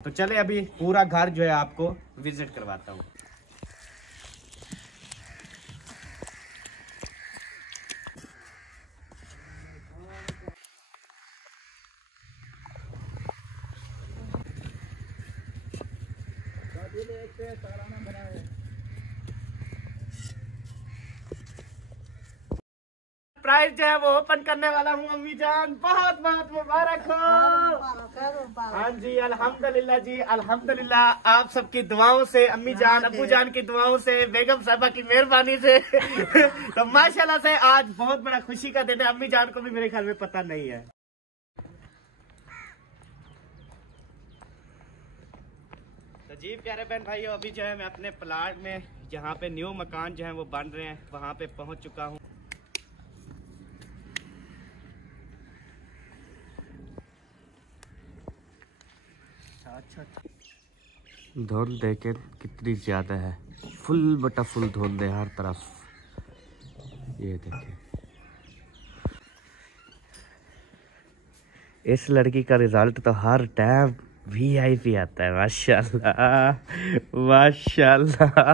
तो चले अभी पूरा घर जो है आपको विजिट करवाता हूँ। प्राइस जो है वो ओपन करने वाला हूँ अम्मी जान, बहुत बहुत मुबारक हो। हाँ जी अल्हम्दुलिल्लाह जी अल्हम्दुलिल्लाह, आप सबकी दुआओं से, अम्मी जान अब्बू जान की दुआओं से, बेगम साहबा की मेहरबानी से तो माशाल्लाह से आज बहुत बड़ा खुशी का दिन है। अम्मी जान को भी मेरे ख्याल में पता नहीं है। तो जी प्यारे बहन भाइयों, अभी जो है मैं अपने प्लाट में जहाँ पे न्यू मकान जो है वो बन रहे हैं वहाँ पे पहुँच चुका हूँ। धुंध देखे कितनी ज्यादा है, फुल बटा फुल धुंध है हर तरफ। ये देखे, इस लड़की का रिजल्ट तो हर टाइम VIP आता है। माशाल्लाह माशाल्लाह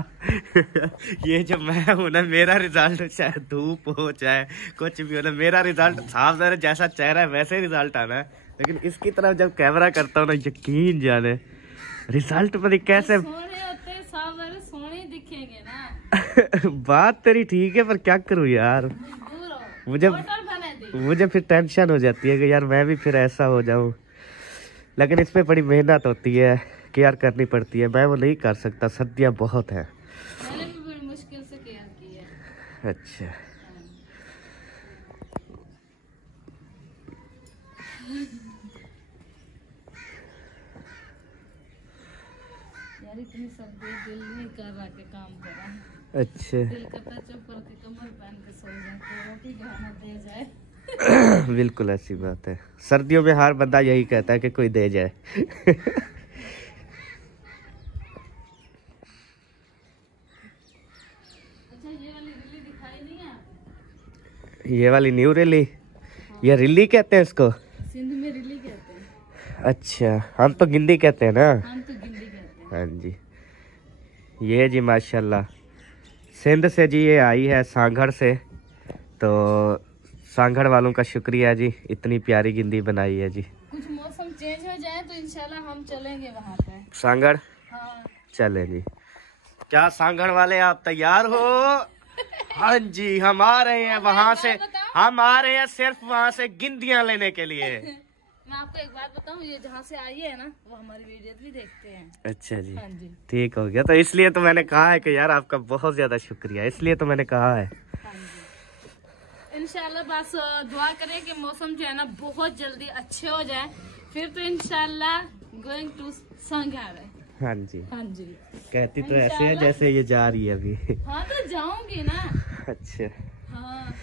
ये जो मैं हूँ ना, मेरा रिजल्ट चाहे धूप हो चाहे कुछ भी हो ना, मेरा रिजल्ट साफ है। जैसा चेहरा है वैसे ही रिजल्ट आना है। लेकिन इसकी तरफ जब कैमरा करता हूँ ना, यकीन जाने रिजल्ट पता कैसे सोने होते हैं, सोने दिखेंगे ना। बात तेरी ठीक है, पर क्या करूँ यार, मुझे फिर टेंशन हो जाती है कि यार मैं भी फिर ऐसा हो जाऊं। लेकिन इस पे बड़ी मेहनत होती है, केयर करनी पड़ती है। मैं वो नहीं कर सकता, सर्दियाँ बहुत है। मैंने भी बड़ी मुश्किल से केयर की है। अच्छा यार इतनी सर्दी, दिल नहीं कर रहा के काम करा। अच्छा दिल करता चुप करके कमर पहन के सो जाए, रोटी खाना दे जाए। बिल्कुल ऐसी बात है। सर्दियों में हर बंदा यही कहता है कि कोई दे जाए। अच्छा ये वाली रिली दिखाई नहीं है? ये वाली न्यू रिली? हाँ। ये रिली कहते हैं इसको? सिंध में रिली कहते हैं। अच्छा, हम तो गिंदी कहते हैं ना। हम तो गिंदी कहते हैं। हाँ जी, ये जी माशाल्लाह सिंध से जी ये आई है, सांगड़ से। तो सांगड़ वालों का शुक्रिया जी, इतनी प्यारी गिंदी बनाई है जी। कुछ मौसम चेंज हो जाए तो इंशाल्लाह हम चलेंगे वहाँ पे सांगड़। हाँ चले जी। क्या सांगड़ वाले आप तैयार हो? हाँ जी, हम आ रहे हैं वहाँ से, हम आ रहे हैं सिर्फ वहाँ से गिंदियाँ लेने के लिए। मैं आपको एक बात बताऊं, ये जहाँ से आई है ना वो हमारी वीडियो भी देखते हैं। अच्छा जी, हाँ जी, ठीक हो गया। तो इसलिए तो मैंने कहा है कि यार आपका बहुत ज्यादा शुक्रिया, इसलिए तो मैंने कहा है। हाँ जी, इंशाल्लाह बस दुआ करें कि मौसम जो है ना बहुत जल्दी अच्छे हो जाए, फिर तो इंशाल्लाह गोइंग टू सांगड़। हाँ जी हाँ जी, कहती तो ऐसे है जैसे ये जा रही है अभी। हाँ तो जाऊंगी ना। अच्छा हाँ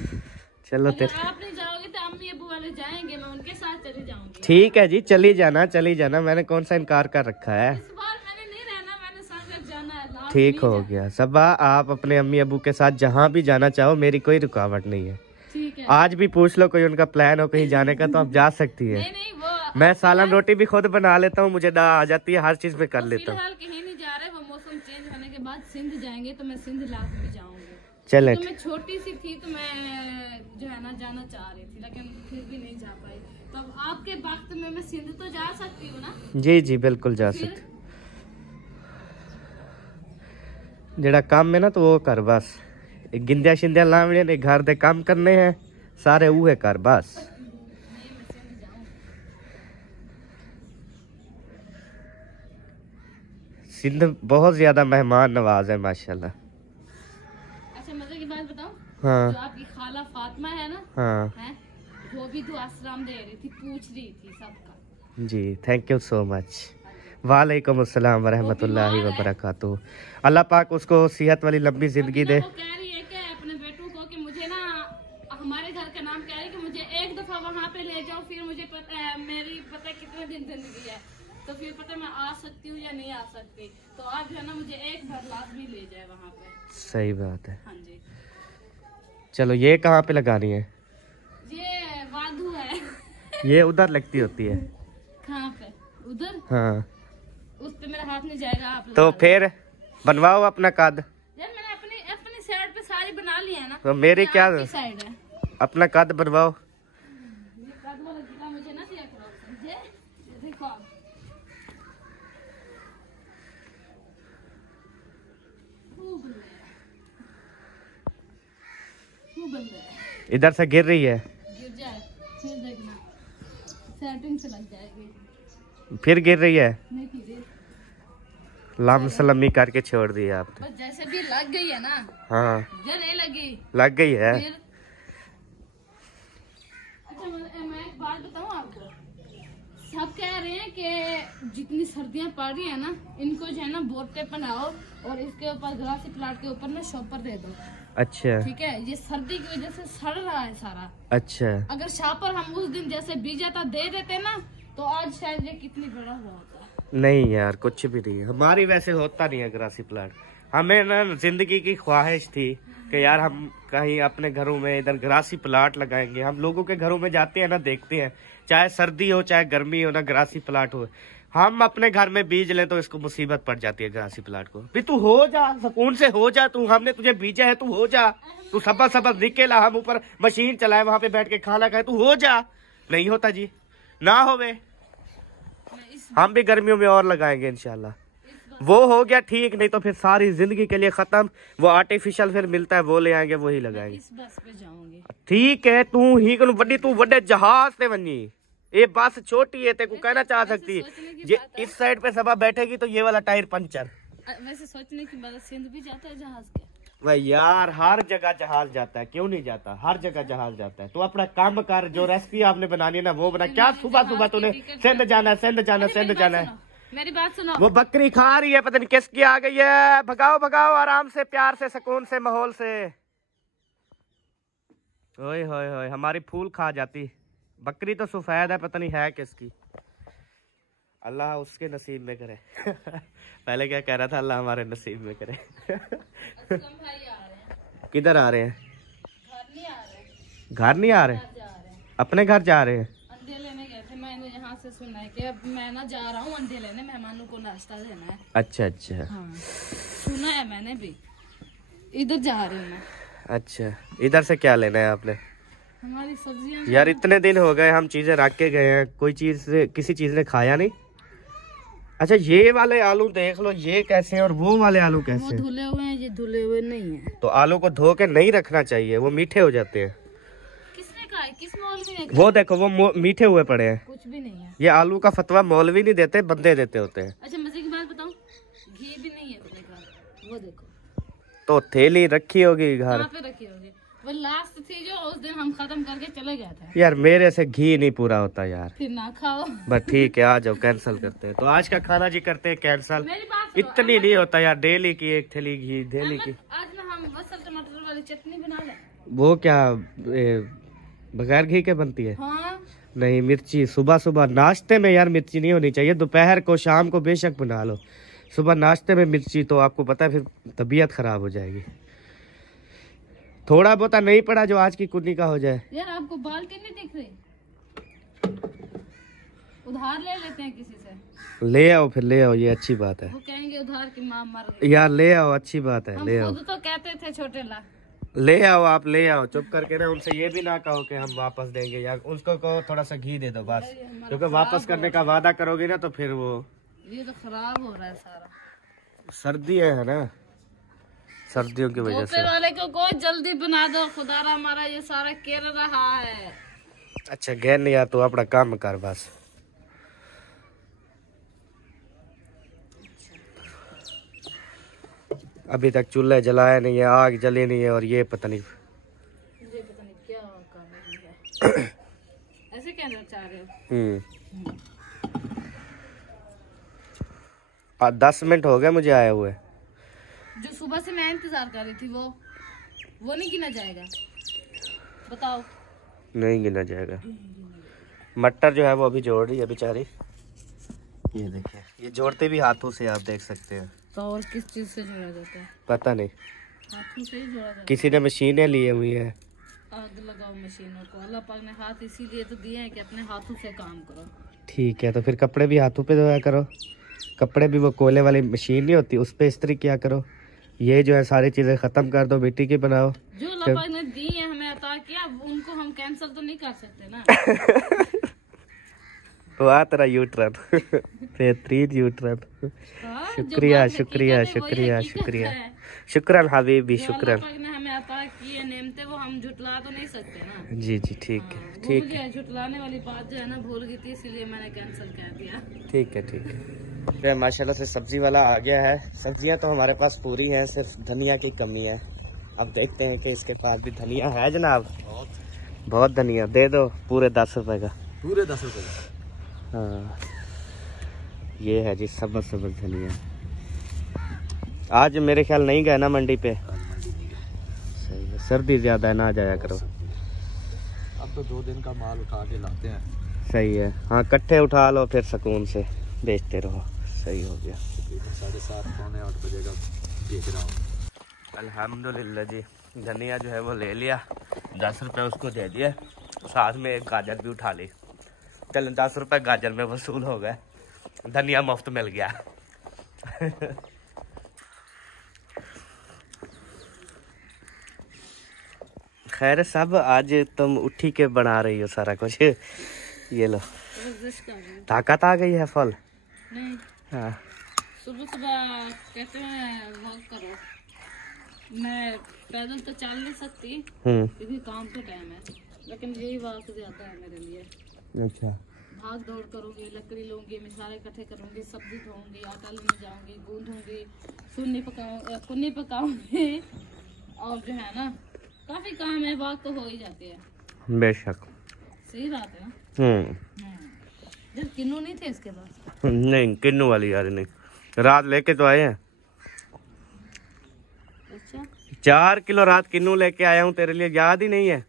चलो, अगर आप नहीं जाओगे तो अम्मी अब्बू वाले जाएंगे, मैं उनके साथ चली जाऊंगी। ठीक है जी, चली जाना चली जाना, मैंने कौन सा इनकार कर रखा है। इस बार मैंने नहीं रहना, मैंने सांगड़ जाना है। ठीक हो गया सबा, आप अपने अम्मी अब्बू के साथ जहाँ भी जाना चाहो, मेरी कोई रुकावट नहीं है। ठीक है, आज भी पूछ लो कोई उनका प्लान हो कहीं जाने का तो आप जा सकती है। नहीं वो मैं सालन रोटी भी खुद बना लेता हूँ, मुझे आ जाती है, हर चीज में कर लेता हूँ। फिलहाल कहीं नहीं जा रहे, वो मौसम चेंज होने के बाद सिंध जाएंगे तो मैं सिंध लाजमी जाऊंगी। चले, तो मैं छोटी सी थी तो मैं जो है ना जाना चाह रही थी, लेकिन फिर भी नहीं जा पाई। तो अब आपके वक्त में मैं सिंध तो जा सकती हूँ ना? जी जी बिल्कुल जा सकते। जेड़ा काम है ना तो वो कर, बस गिंदिया शिंदिया लावने ने, घर दे काम करने हैं सारे, वो है कर बस। सिंध बहुत ज्यादा मेहमान नवाज है माशाल्लाह। अच्छा मजे की बात बताऊं? हाँ। जो आपकी खाला फातिमा है ना, हाँ है, वो भी दुआ सलाम दे रही थी, पूछ रही थी सबका। जी, थैंक यू सो मच। वालेकुम अस्सलाम वरहमतुल्लाहि वबरकातुहू। अल्लाह पाक उसको सेहत वाली लंबी जिंदगी दे। वो कह रही है कि अपने बेटों को कि मुझे ना हमारे घर का नाम कह रही है कि मुझे एक दफा वहाँ पे ले जाओ, फिर मुझे पता है मेरी पता है कितने दिन जिंदगी है, तो फिर पता मैं आ सकती हूँ या नहीं आ सकती। तो आप जो है ना मुझे एक बार लाजमी ले जाए वहाँ पे। सही बात है। हाँ जी, चलो, ये कहाँ पे लगानी है? ये वाधू है। ये उधर लगती होती है। कहाँ पे? उधर? हाँ उस पे मेरा हाथ नहीं जाएगा। आप तो फिर बनवाओ अपना कद। यार मैंने अपनी साइड पे सारी बना ली है ना। तो मेरी क्या साइड है, अपना कद बनवाओ। ये कद वाला गिला मुझे ना दिया करो, समझे? देखो आप इधर से गिर रही है, गिर जाए फिर देखना सेटिंग से लग जाएगी। फिर गिर रही है, नहीं गिरे। लम सलमी करके छोड़ दिया आपने। बस जैसे भी लग गई है ना। हाँ या नहीं लगी? लग गई है। फिर अच्छा मैं एक बात बताऊं आपको, सब कह रहे हैं कि जितनी सर्दियां पड़ रही है ना, इनको जो है ना बोटे बनाओ और इसके ऊपर ग्रासी प्लाट के ऊपर ना शॉपर दे दो। अच्छा ठीक है, ये सर्दी की वजह से सड़ रहा है सारा। अच्छा, अगर शापर हम उस दिन जैसे बीजाता दे देते ना, तो आज शायद ये कितनी बड़ा हुआ होता। नहीं यार कुछ भी नहीं है, हमारी वैसे होता नहीं है ग्रासी प्लाट। हमें ना जिंदगी की ख्वाहिश थी कि यार हम कहीं अपने घरों में इधर ग्रासी प्लाट लगाएंगे। हम लोगों के घरों में जाते हैं ना, देखते हैं चाहे सर्दी हो चाहे गर्मी हो ना, ग्रासी प्लाट हो। हम अपने घर में बीज लें तो इसको मुसीबत पड़ जाती है ग्रासी प्लाट को। भी तू हो जा, सुकून से हो जा तू, हमने तुझे बीजा है, तू हो जा। तू सबा सबा निकला, हम ऊपर मशीन चलाए, वहां पे बैठ के खाना खाए, तू हो जा। नहीं होता जी, ना होवे। हम भी गर्मियों में और लगाएंगे इंशाल्लाह। वो हो गया ठीक, नहीं तो फिर सारी जिंदगी के लिए खत्म। वो आर्टिफिशियल फिर मिलता है वो ले आएंगे, वही लगाएंगे। इस बस पे जाऊंगी। ठीक है, तू ही वड्डी, तू वड्डे जहाज से बनी। ये बस छोटी है, तेको कहना चाह सकती है ये इस साइड पे सबा बैठेगी तो ये वाला टायर पंचर। वैसे सोचने की बात, सिंध भी जाता है जहाज के? वही यार, हर जगह जहाज जाता है, क्यों नहीं जाता? हर जगह जहाज जाता है। तो अपना काम कर, जो रेसिपी आपने बनानी है ना वो बना। क्या सुबह सुबह तूने सिंध जाना है, सिंध जाना है, सिंध जाना है? मेरी बात सुनो। वो बकरी खा रही है, पता नहीं किसकी आ गई है। भगाओ भगाओ आराम से, प्यार से, सुकून से, माहौल से। ओए होए होए, हमारी फूल खा जाती। बकरी तो सफेद है, पता नहीं है किसकी। अल्लाह उसके नसीब में करे। पहले क्या कह रहा था, अल्लाह हमारे नसीब में करे। किधर आ रहे हैं? घर नहीं आ रहे, अपने घर जा रहे हैं। अंडे लेने गए थे, मैंने यहाँ से सुना है कि अब मैं ना जा रहा हूँ अंडे लेने, मेहमानों को नाश्ता देना है। अच्छा अच्छा, हाँ, सुना है मैंने भी। इधर जा रही हूँ मैं। अच्छा, इधर से क्या लेना है आपने? हमारी सब्जियां। यार इतने दिन हो गए हम चीजें रख के गए हैं, कोई चीज किसी चीज ने खाया नहीं। अच्छा ये वाले आलू देख लो, ये कैसे हैं और वो वाले आलू कैसे हैं? वो धुले हुए हैं, ये धुले हुए नहीं है। तो आलू को धो के नहीं रखना चाहिए, वो मीठे हो जाते हैं। किसने कहा है? किस मौलवी ने? वो देखो वो मीठे हुए पड़े हैं। कुछ भी नहीं है। ये आलू का फतवा मौलवी नहीं देते, बंदे देते होते हैं। अच्छा मजे की बात बताऊं, घी भी नहीं है अपने घर। वो देखो, तो थैली रखी होगी घर। कहाँ पे रखी होगी? वो लास्ट थी जो उस दिन हम खत्म करके चले गए थे। यार मेरे से घी नहीं पूरा होता यार। फिर ना खाओ। बस ठीक है, आ जाओ, कैंसिल करते हैं। तो आज का खाना जी करते हैं कैंसिल। मेरी बात सुनो, इतनी नहीं होता यार, डेली की एक थैली घी, डेली की। आज ना हम बसल टमाटर वाली चटनी बना लें। वो क्या बगैर घी के बनती है? हाँ। नहीं, मिर्ची सुबह सुबह नाश्ते में यार मिर्ची नहीं होनी चाहिए। दोपहर को शाम को बेशक बना लो, सुबह नाश्ते में मिर्ची तो आपको पता है फिर तबीयत खराब हो जाएगी। थोड़ा बहुत नहीं पड़ा जो आज की कुन्नी का हो जाए। यार आपको बाल्टी नहीं दिख रही? उधार ले लेते हैं किसी से। ले आओ, फिर ले आओ, ये अच्छी बात है। वो कहेंगे उधार की माँ मर गई। यार ले आओ, अच्छी बात है, हम ले आओ। खुद तो कहते थे छोटे ला। ले आओ, आप ले आओ, चुप करके ना। उनसे ये भी ना कहो कि हम वापस देंगे, यार उसको कहो थोड़ा सा घी दे दो बस, क्योंकि वापस करने का वादा करोगे ना तो फिर वो। ये तो खराब हो रहा है सारा। सर्दी है ना, सर्दियों की वजह से। वाले को जल्दी बना दो, खुदारा हमारा ये सारा केर रहा है। अच्छा गैन यार, तू अपना काम कर बस। अभी तक चूल्हा जलाया नहीं है, आग जली नहीं है, और ये पता नहीं क्या कर रही है। ऐसे कहना चाह रहे हो? 10 मिनट हो गए मुझे आए हुए। जो सुबह से मैं इंतजार कर रही थी वो नहीं गिना जाएगा? बताओ। नहीं गिना जाएगा। मटर जो है वो अभी जोड़ रही है बेचारी, ये देखिए, ये जोड़ते भी हाथों से, आप देख सकते हैं। तो और किस चीज से जोड़ा जाता है? पता नहीं, हाथों से ही जोड़ा जाता है। किसी ने मशीनें लिए हुई है। आग लगाओ मशीनों को, अल्लाह पाक ने हाथ इसीलिए तो दिए हैं कि अपने हाथों से काम करो। ठीक है, तो फिर कपड़े भी हाथों पे धोया करो, कपड़े भी वो कोयले वाली मशीन नहीं होती, उस पे इस्त्री किया करो। ये जो है सारी चीजें खत्म कर दो, मिट्टी की बनाओ। जो अल्लाह ने दी है हमें अता किया, उनको हम कैंसिल तो नहीं कर सकते ना। वाह तेरा यूटर्न बेहतरीन यूटर्न। शुक्रिया शुक्रिया शुक्रिया शुक्रिया शुक्रन हबीबी शुक्रन। हमें अता की है नेमतें, वो हम झुटला तो नहीं सकते ना। जी जी ठीक है ठीक है। झुटलाने वाली बात जो है ना भूल गई थी, इसलिए मैंने कैंसिल कर दिया। ठीक है ठीक है। माशाल्लाह से सब्जी वाला आ गया है। सब्जियां तो हमारे पास पूरी हैं, सिर्फ धनिया की कमी है। अब देखते हैं कि इसके पास भी धनिया है जनाब। बहुत धनिया दे दो, पूरे 10 रुपए का। पूरे 10 रुपए का? हाँ ये है जी सब्ज सब्ज धनिया। आज मेरे ख्याल नहीं गए ना मंडी पे। सही है, सर्दी ज्यादा है, ना जाया करो। अब तो 2 दिन का माल उठा के लाते हैं। सही है, हाँ इकट्ठे उठा लो फिर सुकून से बेचते रहो। सही हो गया। 7:30 पौने 8 बजे का बेच रहा हूँ। अल्हम्दुलिल्लाह जी, धनिया जो है वो ले लिया, 10 रुपए उसको दे दिया, साथ में एक गाजर भी उठा ली। चल 10 रुपए गाजर में वसूल हो गए, धनिया मुफ्त मिल गया। खैर सब आज तुम उठी के बना रही हो सारा कुछ। ये लो, ताकत आ गई है फल। नहीं हाँ सुबह सुबह कहते हैं वॉक करो। मैं पैदल तो चल नहीं सकती क्योंकि काम का टाइम है, लेकिन यही वॉक ज्यादा है मेरे लिए। अच्छा, भाग दौड़ करूंगी, लकड़ी लूंगी, मिसाले इकट्ठे करूंगी, सब्जी धोऊंगी, आटा लेने जाऊंगी, गूंदूंगी, सुन्नी पकाऊंगी और जो है ना काफी काम है। वॉक तो हो ही जाती है। बेशक सही बात है ना। जब किन्नू नहीं थे इसके पास। नहीं किन्नू वाली यार नहीं, रात लेके तो आए हैं। अच्छा 4 किलो रात किन्नू लेके आया हूँ तेरे लिए, याद ही नहीं है।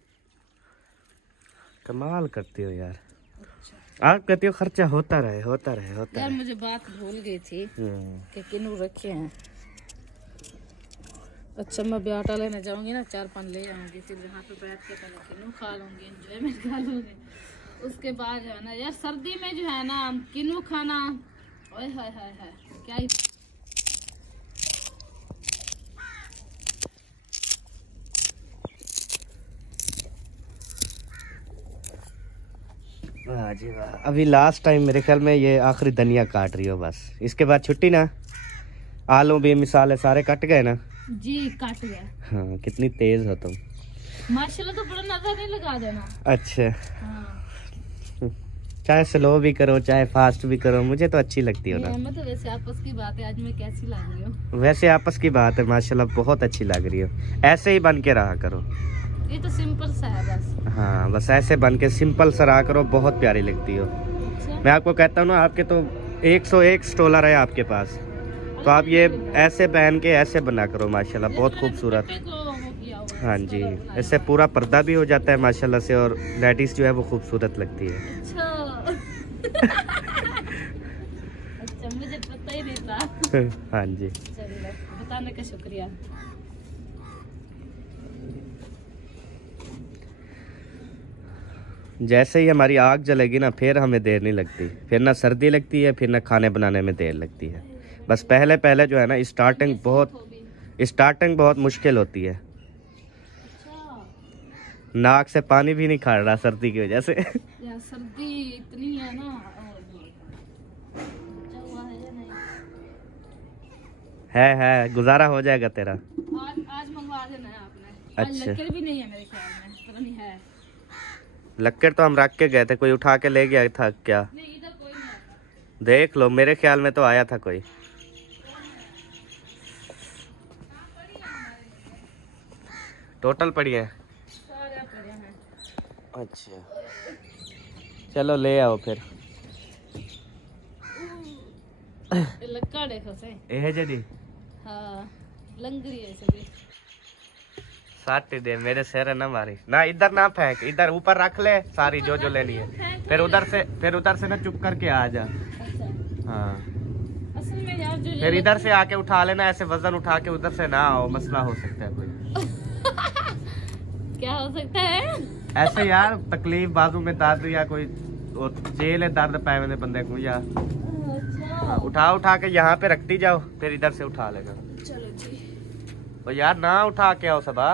कमाल करती हो यार। अच्छा। आप कहती हो खर्चा होता रहे होता रहे होता यार रहे। मुझे बात भूल गई थी कि किन्नू रखे हैं। अच्छा मैं भी आटा लेने जाऊंगी ना, 4-5 ले आऊंगी, फिर यहाँ पे बैठ के पहले किन्नू खा लूंगी, एंजॉयमेंट खा लूंगी। उसके बाद जो है ना यार सर्दी में जो है ना किन्नू खाना, ओए हाय हाय हाय क्या ही। वाह जी वाह। अभी लास्ट टाइम मेरे ख्याल में ये आखिरी धनिया काट रही हो बस, इसके बाद छुट्टी ना। आलू भी मिसाले सारे कट गए ना? जी काट गया। हाँ कितनी तेज हो तुम माशाल्लाह। तो बड़ा नजर नहीं लगा देना। अच्छा हाँ। चाहे स्लो भी करो चाहे फास्ट भी करो, मुझे तो अच्छी लगती हो ना। तो वैसे आपस की बात है, आज मैं कैसी लग रही हूँ? वैसे आपस की बात है, माशाल्लाह बहुत अच्छी लग रही हो। ऐसे ही बन के रहा करो। ये तो सिंपल सा है बस। हाँ बस ऐसे बन के सिंपल सा रहा करो, बहुत प्यारी लगती हो। अच्छा? मैं आपको कहता हूँ ना, आपके तो 101 स्टोलर है आपके पास, तो आप ये ऐसे पहन के ऐसे बना करो, माशाल्लाह बहुत खूबसूरत। हाँ जी, इससे पूरा पर्दा भी हो जाता है माशाल्लाह से, और लेडीज जो है वो खूबसूरत लगती है। अच्छा अच्छा मुझे पता ही नहीं था। हाँ जी चलिए बताने का शुक्रिया। जैसे ही हमारी आग जलेगी ना, फिर हमें देर नहीं लगती, फिर ना सर्दी लगती है, फिर ना खाने बनाने में देर लगती है। बस पहले पहले जो है ना स्टार्टिंग बहुत मुश्किल होती है। नाक से पानी भी नहीं खा रहा सर्दी की वजह से। यार सर्दी इतनी है ना। है गुजारा हो जाएगा तेरा। आज मंगवा देना है आपने। अच्छा। लक्कड़ भी नहीं है मेरे ख्याल में, पता नहीं है। लक्कड़ तो हम रख के गए थे, कोई उठा के ले गया था क्या? नहीं इधर कोई नहीं है। देख लो, मेरे ख्याल में तो आया था कोई। टोटल पड़ी है? सारे पड़े हैं। अच्छा चलो ले आओ फिर। लक्कड़ देखो से। ए जी हाँ लंगरी है सभी। साट दे, मेरे सिर है ना मारी ना। इधर ना फेंक, इधर ऊपर रख ले सारी जो लेनी है, फिर उधर से ना चुप करके आ जा। अच्छा। हाँ असल में यार जो फिर इधर से आके उठा लेना, ऐसे वजन उठा के उधर से ना आओ, मसला हो सकता है कोई। क्या हो सकता है? ऐसे यार तकलीफ, बाजू में दर्द या कोई जेल है दर्द पाए बंदे को या। अच्छा उठाओ। उठा के यहाँ पे रखती जाओ, फिर इधर से उठा लेगा। चलो जी। तो यार ना उठा के आओ सबा।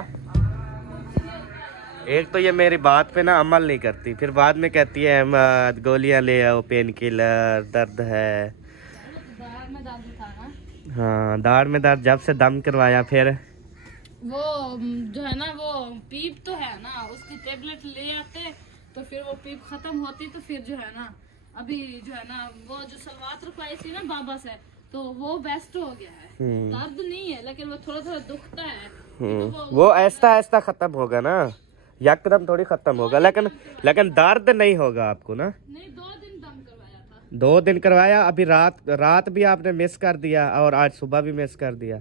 एक तो ये मेरी बात पे ना अमल नहीं करती, फिर बाद में कहती है अहमद गोलियां ले आओ, पेन किलर, दर्द है। दाढ़ में दर्द था ना? हाँ दाढ़ में दर्द, जब से दम करवाया फिर वो जो है ना वो पीप तो है ना, उसकी टेबलेट ले आते तो फिर वो पीप खत्म होती तो फिर जो है ना अभी जो है ना वो जो सलवात रखवाई थी ना बाबा से तो वो बेस्ट हो गया है। दर्द नहीं है लेकिन वो थोड़ा थोड़ा दुखता है। वो ऐसा ऐसा खत्म होगा ना, यकदम थोड़ी खत्म होगा, लेकिन दर्द नहीं होगा आपको ना। नहीं 2 दिन दम करवाया था। 2 दिन करवाया, अभी रात भी आपने मिस कर दिया और आज सुबह भी मिस कर दिया।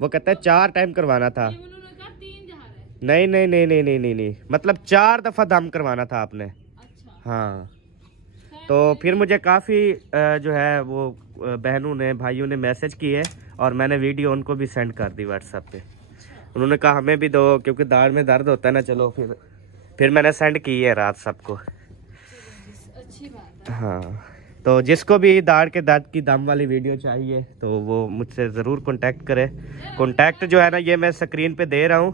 वो कहता है 4 टाइम करवाना था। उन्होंने कहा 3 जहाँ है। नहीं नहीं नहीं नहीं नहीं नहीं नहीं, मतलब 4 दफा दम करवाना था आपने। अच्छा। हाँ तो फिर मुझे काफ़ी जो है वो बहनों ने भाइयों ने मैसेज किए और मैंने वीडियो उनको भी सेंड कर दी व्हाट्सएप पे। उन्होंने कहा हमें भी दो, क्योंकि दाढ़ में दर्द होता है ना। चलो फिर मैंने सेंड की है रात सबको। अच्छी बात है। हाँ तो जिसको भी दाढ़ के दर्द की दम वाली वीडियो चाहिए तो वो मुझसे ज़रूर कांटेक्ट करे। कांटेक्ट जो है ना ये मैं स्क्रीन पे दे रहा हूँ,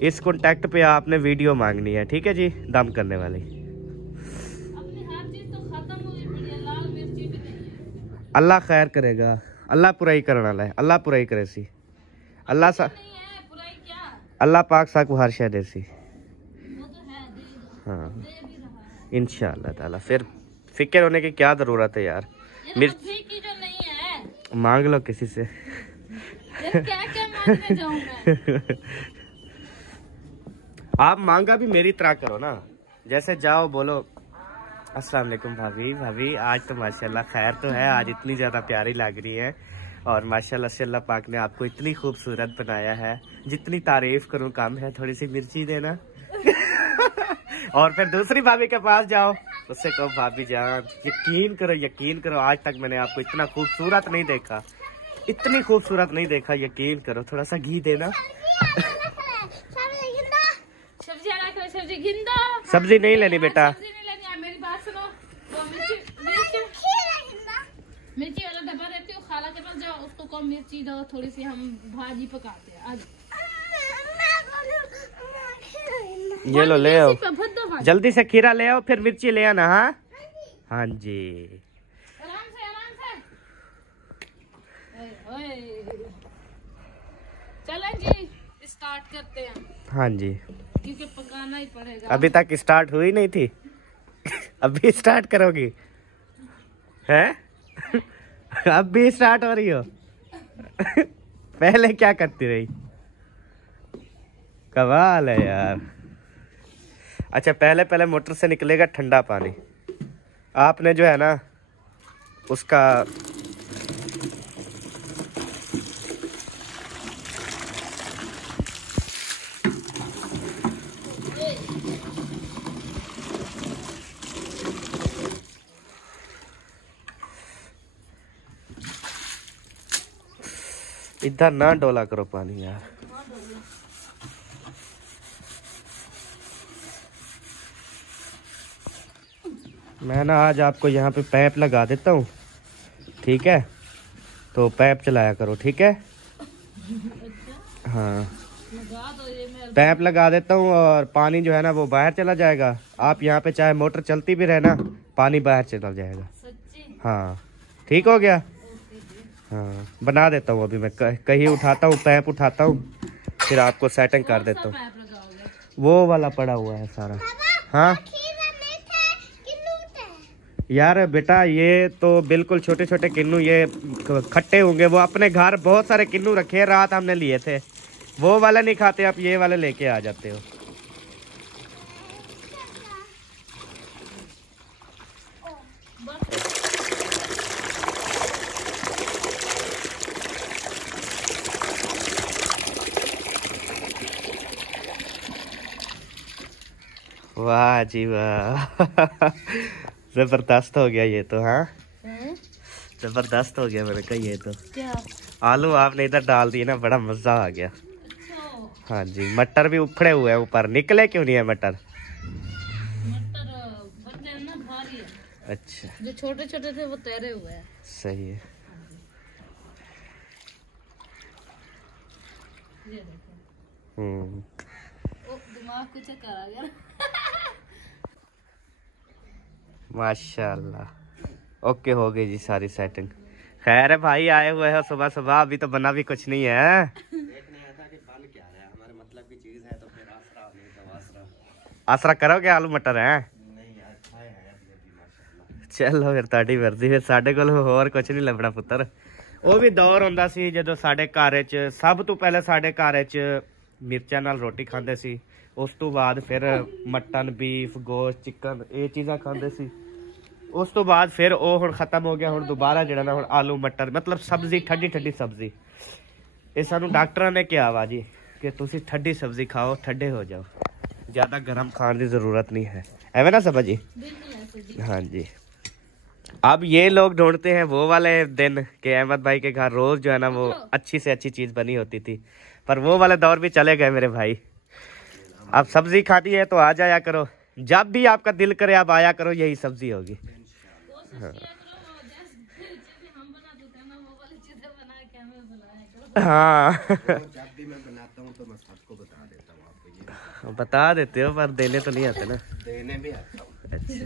इस कांटेक्ट पे आपने वीडियो मांगनी है, ठीक है जी, दम करने वाली। अल्लाह खैर करेगा, अल्लाह पुराई करने वाला है, अल्लाह पुराई करे सी, अल्लाह पाक सा को हर शय दे सी। हाँ इंशाअल्लाह ताला, फिर फिक्र होने की क्या ज़रूरत है यार। मिर्च की जो नहीं है मांग लो किसी से। क्या क्या मांगने जाऊं मैं? आप मांगा भी मेरी तरह करो ना, जैसे जाओ बोलो अस्सलाम वालेकुम भाभी आज तो माशाल्लाह खैर तो है, आज इतनी ज़्यादा प्यारी लग रही है और माशाल्लाह से अल्लाह पाक ने आपको इतनी खूबसूरत बनाया है, जितनी तारीफ करूं कम है, थोड़ी सी मिर्ची देना। और फिर दूसरी भाभी के पास जाओ, उससे कहो भाभी जान यकीन करो आज तक मैंने आपको इतना खूबसूरत नहीं देखा, इतनी खूबसूरत नहीं देखा, यकीन करो, थोड़ा सा घी देना। सब्जी नहीं लेनी बेटा, मेरी बात सुनो, वो मिर्ची वाला डब्बा रहती है, खाला के पास जाओ, उसको कम मिर्ची दो थोड़ी सी, हम भाजी पकाते हैं आज। ये लो ले आओ, जल्दी से खीरा ले आओ, फिर मिर्ची ले आना। हाँ हाँ जी आराम से चलें जी, स्टार्ट करते हैं। हाँ जी क्योंकि पकाना ही पड़ेगा। अभी तक स्टार्ट हुई नहीं थी। अभी स्टार्ट करोगी हैं? अब भी स्टार्ट हो रही हो? पहले क्या करती रही? कमाल है यार। अच्छा पहले मोटर से निकलेगा ठंडा पानी, आपने जो है ना उसका इधर ना डोला करो पानी यार। मैं ना आज आपको यहाँ पे पाइप लगा देता हूँ, ठीक है? तो पाइप चलाया करो, ठीक है? हाँ पाइप लगा देता हूँ और पानी जो है ना वो बाहर चला जाएगा। आप यहाँ पे चाहे मोटर चलती भी रहे ना, पानी बाहर चला जाएगा। हाँ ठीक हो गया। हाँ बना देता हूँ, अभी मैं कहीं उठाता हूँ, पाइप उठाता हूँ, फिर आपको सेटिंग कर देता हूँ। वो वाला पड़ा हुआ है सारा। हाँ यार बेटा ये तो बिल्कुल छोटे छोटे किन्नू, ये खट्टे होंगे। वो अपने घर बहुत सारे किन्नू रखे हैं, रात हमने लिए थे। वो वाले नहीं खाते, आप ये वाले लेके आ जाते हो। वाह जी वाह। जबरदस्त हो गया ये तो। हाँ जबरदस्त हो गया, मैंने कहा ये तो। क्या? आलू आपने इधर डाल दिए ना, बड़ा मजा आ गया। हाँ जी मटर भी उखड़े हुए हैं ऊपर, निकले क्यों नहीं है मटर? मटर बनने ना भारी है। अच्छा, जो छोटे छोटे थे वो तैरे हुए हैं। सही है। ये देखो। हम्म, ओ दिमाग कुछ करा गया। माशाल्लाह। ओके, हो गई जी सारी सेटिंग। खैर है भाई, आए हुए हो सुबह सुबह, अभी तो बना भी कुछ नहीं है। देखने आया था कि बन क्या रहा है, हमारे मतलब की चीज है तो फिर आसरा नहीं तो आसरा आसरा करोगे आलू मटर है? नहीं यार, खाए हैं अभी अभी माशाल्लाह। चलो फिर ताड़ी मर्जी, फिर साडे कोल होर कुछ नहीं लभना पुत्तर। ਉਹ ਵੀ ਦੌਰ ਹੁੰਦਾ ਸੀ ਜਦੋਂ ਸਾਡੇ ਘਰ 'ਚ ਸਭ ਤੋਂ ਪਹਿਲੇ ਸਾਡੇ ਘਰ 'ਚ ਮਿਰਚਾਂ ਨਾਲ ਰੋਟੀ ਖਾਂਦੇ ਸੀ। ਉਸ ਤੋਂ ਬਾਅਦ ਫਿਰ ਮਟਨ, ਬੀਫ, ਗੋਸ਼ਤ, ਚਿਕਨ ਇਹ ਚੀਜ਼ਾਂ ਖਾਂਦੇ ਸੀ। ਉਸ ਤੋਂ ਬਾਅਦ ਫਿਰ ਉਹ ਹੁਣ ਖਤਮ ਹੋ ਗਿਆ। ਹੁਣ ਦੁਬਾਰਾ ਜਿਹੜਾ ਨਾ ਹੁਣ ਆਲੂ ਮਟਰ, ਮਤਲਬ ਸਬਜ਼ੀ, ਠੰਡੀ ਠੰਡੀ ਸਬਜ਼ੀ। ਇਹ ਸਾਨੂੰ ਡਾਕਟਰਾਂ ਨੇ ਕਿਹਾ ਵਾ ਜੀ ਕਿ ਤੁਸੀਂ ਠੰਡੀ ਸਬਜ਼ੀ ਖਾਓ, ਠੰਡੇ ਹੋ ਜਾਓ, ज़्यादा गर्म खाने की ज़रूरत नहीं है। एवं ना सबा जी? हाँ जी। अब ये लोग ढूंढते हैं वो वाले दिन कि अहमद भाई के घर रोज जो है ना वो अच्छी से अच्छी चीज बनी होती थी, पर वो वाले दौर भी चले गए मेरे भाई। अब सब्जी खाती है तो आ जाया करो, जब भी आपका दिल करे आप आया करो, यही सब्जी होगी। हाँ जब भी मैं बनाता हूँ तो मैं सबको बता देता हूँ आपको। ये बता देते हो पर देने तो नहीं आते ना। देने भी आता हूँ। अच्छा,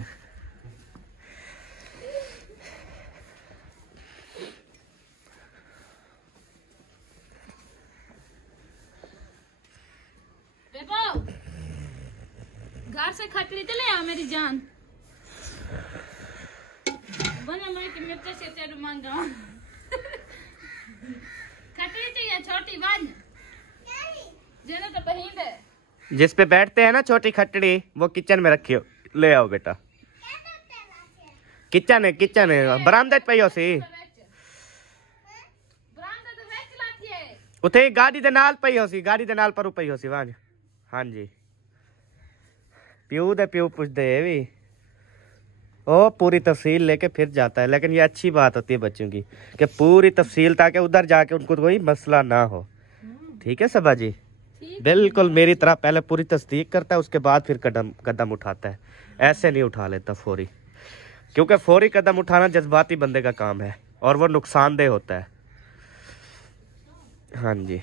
घर से खटरी चले आओ मेरी जान। बना मैं कि मिर्चा से तेरे मांगा। खटरी चाहिए छोटी बन। जेना तो बहिन है। जिस पे बैठते हैं ना छोटी खटड़ी, वो किचन में रखी हो, ले आओ बेटा। किचन है बरामदे पे हो सी। बरामदा तो वेच लाती है। उथे गाड़ी दे नाल पई हो सी, गाड़ी दे नाल पर पई हो सी वांज। हाँ जी, प्यू पूछते है भी। ओ पूरी तफसील लेके फिर जाता है, लेकिन ये अच्छी बात होती है बच्चों की कि पूरी तफसील, ताकि उधर जाके उनको कोई मसला ना हो। ठीक है सबा जी? बिल्कुल मेरी तरह पहले पूरी तस्दीक करता है, उसके बाद फिर कदम उठाता है। ऐसे नहीं उठा लेता फौरी, क्योंकि फौरी कदम उठाना जज्बाती बंदे का काम है और वो नुकसानदेह होता है। हाँ जी,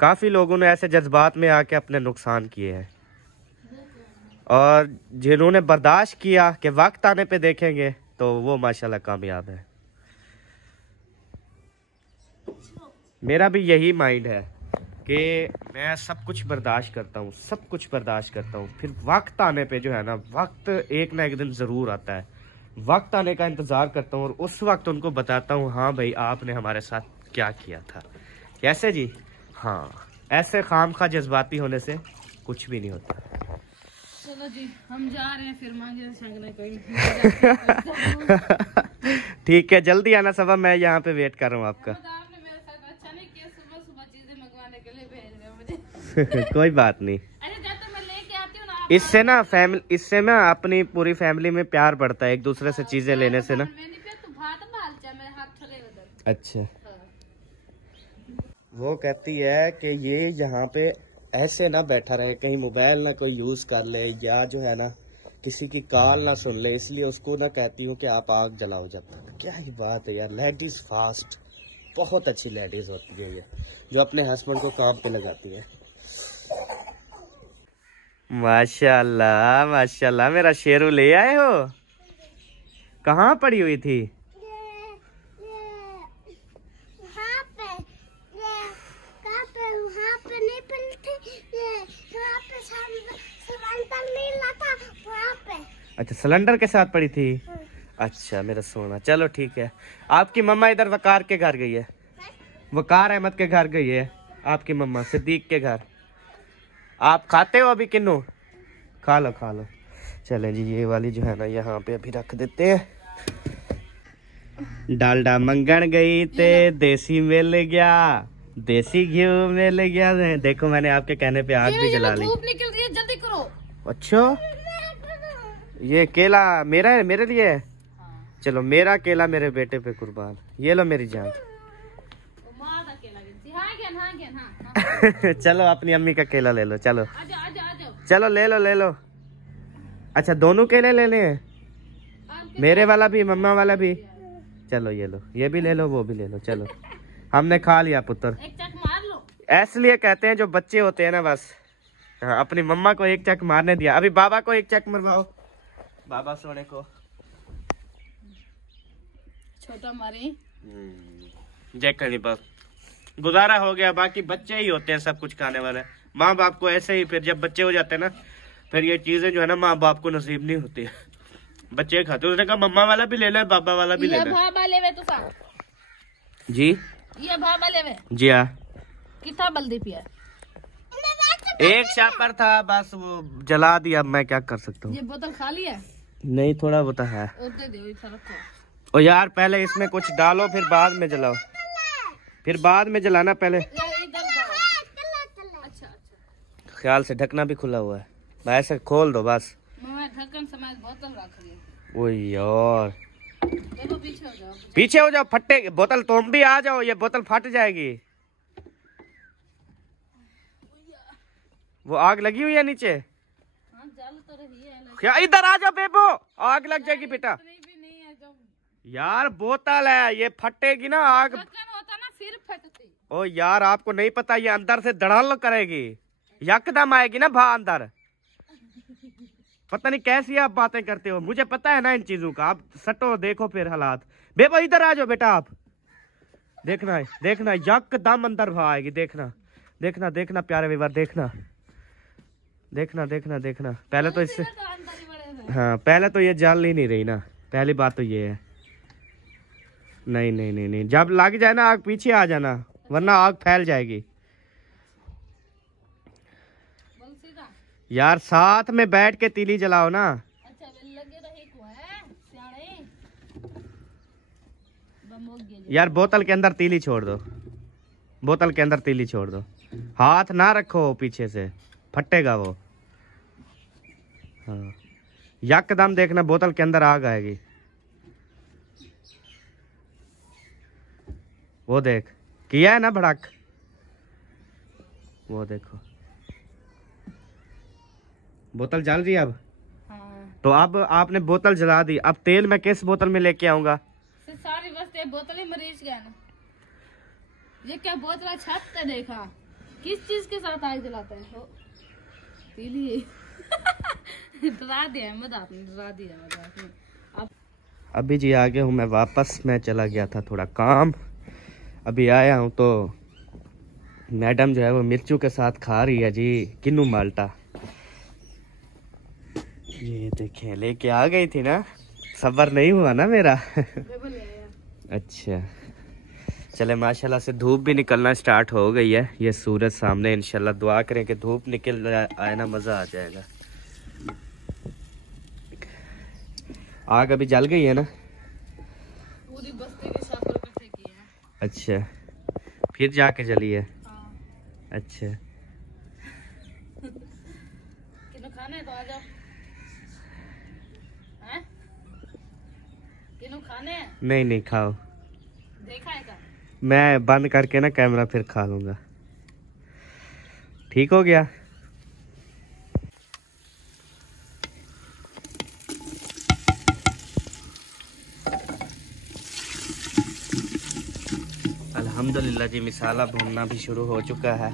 काफ़ी लोगों ने ऐसे जज्बात में आके अपने नुकसान किए हैं, और जिन्होंने बर्दाश्त किया कि वक्त आने पे देखेंगे तो वो माशाल्लाह कामयाब है। मेरा भी यही माइंड है कि मैं सब कुछ बर्दाश्त करता हूँ, सब कुछ बर्दाश्त करता हूँ, फिर वक्त आने पे जो है ना, वक्त एक ना एक दिन ज़रूर आता है। वक्त आने का इंतज़ार करता हूँ और उस वक्त उनको बताता हूँ, हाँ भाई आपने हमारे साथ क्या किया था। कैसे जी? हाँ, ऐसे खामखा जज्बाती होने से कुछ भी नहीं होता। चलो जी हम जा रहे हैं, फिर मांगे शंगने कोई। ठीक है, जल्दी आना सबा, मैं यहाँ पे वेट कर रहा हूँ आपका। आपने मेरे साथ अच्छा नहीं किया, सुबह सुबह चीजें मंगवाने के लिए भेज रहे हो मुझे। कोई बात नहीं, अरे जब तक मैं लेके आती हूँ ना, इससे ना अपनी पूरी फैमिली में प्यार बढ़ता है, एक दूसरे से चीजें लेने से ना। अच्छा, वो कहती है कि ये यहाँ पे ऐसे ना बैठा रहे, कहीं मोबाइल ना कोई यूज कर ले, या जो है ना किसी की कॉल ना सुन ले, इसलिए उसको ना कहती हूँ कि आप आग जलाओ जब तक। क्या ही बात है यार, लेडीज फास्ट, बहुत अच्छी लेडीज होती है ये, जो अपने हस्बैंड को काम पे लगाती है। माशाल्लाह माशाल्लाह, मेरा शेरू ले आए हो। कहाँ पड़ी हुई थी? अच्छा, सिलेंडर के साथ पड़ी थी। अच्छा मेरा सोना, चलो ठीक है। आपकी मम्मा इधर वकार के घर गई है, वकार अहमद के घर गई है आपकी मम्मा, सिद्दीक के घर। आप खाते हो अभी किन्नू? खा लो खा लो। चलें जी, ये वाली जो है ना यहाँ पे अभी रख देते हैं। डालडा मंगन गई ते देसी मिल गया, देसी घी मिल गया। देखो मैंने आपके कहने पे आग भी जला ली। धूप निकल रही है, जल्दी करो। अच्छा, ये केला मेरा है, मेरे लिए है। चलो मेरा केला मेरे बेटे पे कुर्बान। ये लो मेरी जान। चलो अपनी अम्मी का केला ले लो, चलो चलो ले लो ले लो। अच्छा दोनों केले लेने हैं? मेरे वाला भी, मम्मा वाला भी। चलो ये लो, ये भी ले लो, वो भी ले लो। चलो हमने खा लिया पुत्र। एक चक मार लो। इसलिए कहते हैं जो बच्चे होते हैं ना, बस हाँ, अपनी मम्मा को एक चक मारने दिया। अभी बाबा को एक चक मरवाओ, बाबा सोने को। छोटा मारी जय कहीं बस गुजारा हो गया। बाकी बच्चे ही होते हैं सब कुछ खाने वाले। माँ बाप को ऐसे ही, फिर जब बच्चे हो जाते हैं ना, फिर ये चीजें जो है ना माँ बाप को नसीब नहीं होती है। बच्चे खाते। उसने कहा मम्मा वाला भी ले लो, बाबा वाला भी ले लो। भाबा लेवे तो सा जी, ये भाबा लेवे जी हाँ। कितना बल्दी पिया? एक शापर था बस, वो जला दिया। मैं क्या कर सकता हूँ। ये बोतल खाली है? नहीं, थोड़ा वो तो है। और दे दो इधर रखो। ओ यार, पहले इसमें कुछ डालो, फिर बाद में जलाओ। फिर बाद में जलाना पहले। अच्छा, ख्याल से ढकना भी खुला हुआ है, ऐसे खोल दो बस। मैं ढक्कन समेत बोतल रख ली। ओ यार, देखो पीछे हो जाओ। पीछे हो जाओ, फटे बोतल। तुम भी आ जाओ, ये बोतल फट जाएगी। वो आग लगी हुई है नीचे। हाँ, जल तो रही है। क्या, इधर आ जाओ बेबो, आग लग जाएगी बेटा। भी नहीं है जो यार बोतल है, ये फटेगी ना आग। ढक्कन होता ना फिर फटती। ओ यार, आपको नहीं पता, ये अंदर से धड़ाल करेगी, यकदम आएगी ना भा अंदर। पता नहीं कैसी आप बातें करते हो, मुझे पता है ना इन चीजों का। आप सटो, देखो फिर हालात। बेबो इधर आ जाओ बेटा, आप देखना है, देखना यकदम अंदर भा आएगी। देखना देखना देखना प्यारे विवर, देखना देखना देखना देखना। पहले तो इससे, हाँ पहले तो ये जल ही नहीं रही ना, पहली बात तो ये है। नहीं नहीं नहीं नहीं, जब लग जाए ना आग पीछे आ जाना, वरना आग फैल जाएगी। यार साथ में बैठ के तीली जलाओ ना। अच्छा लगे रहे को है सियाणे। यार बोतल के अंदर तीली छोड़ दो, बोतल के अंदर तीली छोड़ दो। हाथ ना रखो पीछे से, फटेगा वो। हाँ यकदम देखना, बोतल के अंदर आग आएगी। वो देख, किया है ना भड़क, वो देखो बोतल जल रही है अब। हाँ। तो अब आपने बोतल जला दी, अब तेल मैं किस बोतल में लेके आऊंगा? सारी वस्तु बोतल ही मरीज गया ना। ये क्या बोतल छत पे देखा, किस चीज के साथ आग जलाता है? पी लिए। डरा दिया मत आपने, डरा दिया मत आपने। अभी जी आ गया हूँ मैं वापस। मैं चला गया था थोड़ा काम, अभी आया हूँ तो मैडम जो है वो मिर्चों के साथ खा रही है जी किन्नू माल्टा। ये देखें, लेके आ गई थी ना, सब्र नहीं हुआ ना मेरा। अच्छा चले, माशाल्लाह से धूप भी निकलना स्टार्ट हो गई है। ये सूरज सामने, इंशाल्लाह दुआ करें कि धूप निकल आए ना, मज़ा आ जाएगा। आग अभी जल गई है ना, पूरी बस्ती के साथ इकट्ठे किए हैं। अच्छा फिर जाके जली है। हाँ। अच्छा किन्हों खाना है तो आ जाओ। हैं? किन्हों खाने हैं? नहीं नहीं खाओ, देखा है क्या? मैं बंद करके ना कैमरा फिर खा लूंगा। ठीक हो गया। अल्हम्दुलिल्लाह जी, मिसाला भूनना भी शुरू हो चुका है,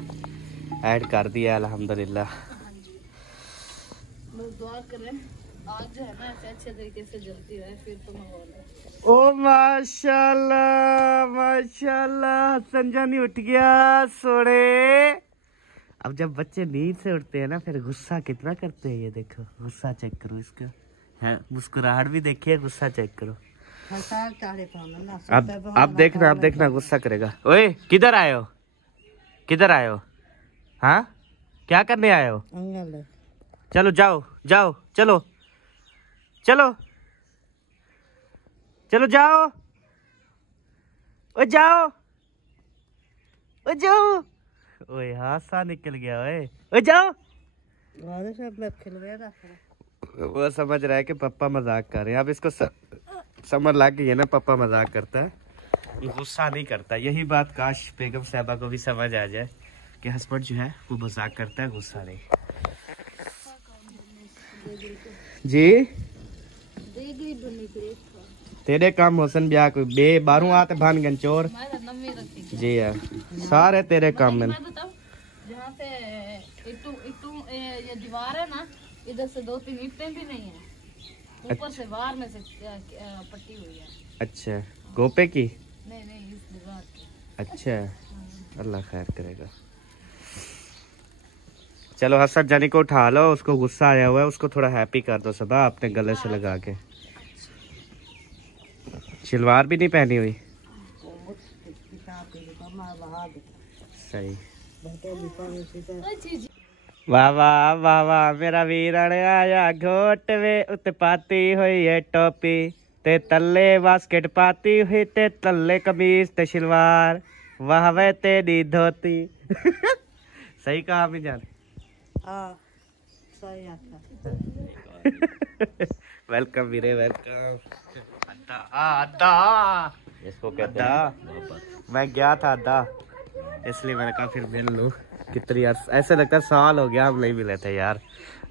ऐड कर दिया अल्हम्दुलिल्लाह। बस दुआ करें आग जो है ना ऐसे अच्छे तरीके से जलती रहे, फिर तो माहौल है। ओ माशाल्लाह माशाल्लाह, संजानी उठ गया सोने। अब जब बच्चे नींद से उठते हैं ना, फिर गुस्सा कितना करते हैं। ये देखो गुस्सा चेक करो इसका, है मुस्कुराहट भी देखिए, गुस्सा चेक करो। अब देखना, अब देखना गुस्सा करेगा। ओए किधर आए हो, किधर आए हो? हाँ क्या करने आए हो? चलो जाओ जाओ, चलो चलो चलो जाओ, ओ जाओ, ओ जाओ। ओए हासा निकल गया। ओए ओ जाओ। वो समझ रहा है कि पापा मजाक कर रहे हैं। अब इसको समझ लग गई है ना, पापा मजाक करता है, गुस्सा नहीं करता। यही बात काश बेगम साहबा को भी समझ आ जाए कि हस्बैंड जो है वो मजाक करता है, गुस्सा नहीं। जी तेरे काम होसन ब्याह कोई बे बारू आते भान गंचोर जी यार सारे तेरे काम में। जहाँ से ये दीवार है ना, इधर से 2-3 ईंटें भी नहीं है, ऊपर से बाहर में से पट्टी हुई है। अच्छा गोपे की? नहीं इस दीवार की। अच्छा अल्लाह खैर करेगा। चलो हसरत जानी को उठा लो, उसको गुस्सा आया हुआ है, उसको थोड़ा हैप्पी कर दो सबा अपने गले से लगा के। शलवार भी नहीं पहनी हुई? सही। वाह वाह वाह वाह मेरा वीरण आया घोट वे उत पाती हुई है टोपी ते तल्ले बास्केट पाती हुई ते तल्ले कमीज ते शलवार, वाह वे तेरी धोती। सही कहा अम्मी जान? सही आता। वेलकम वीरे वेलकम। अद्दा इसको कहते हैं। मैं गया था अद्दा, इसलिए मैंने कहा फिर मिल लूं। कितनी यार ऐसे लगता है साल हो गया हम नहीं मिले थे यार।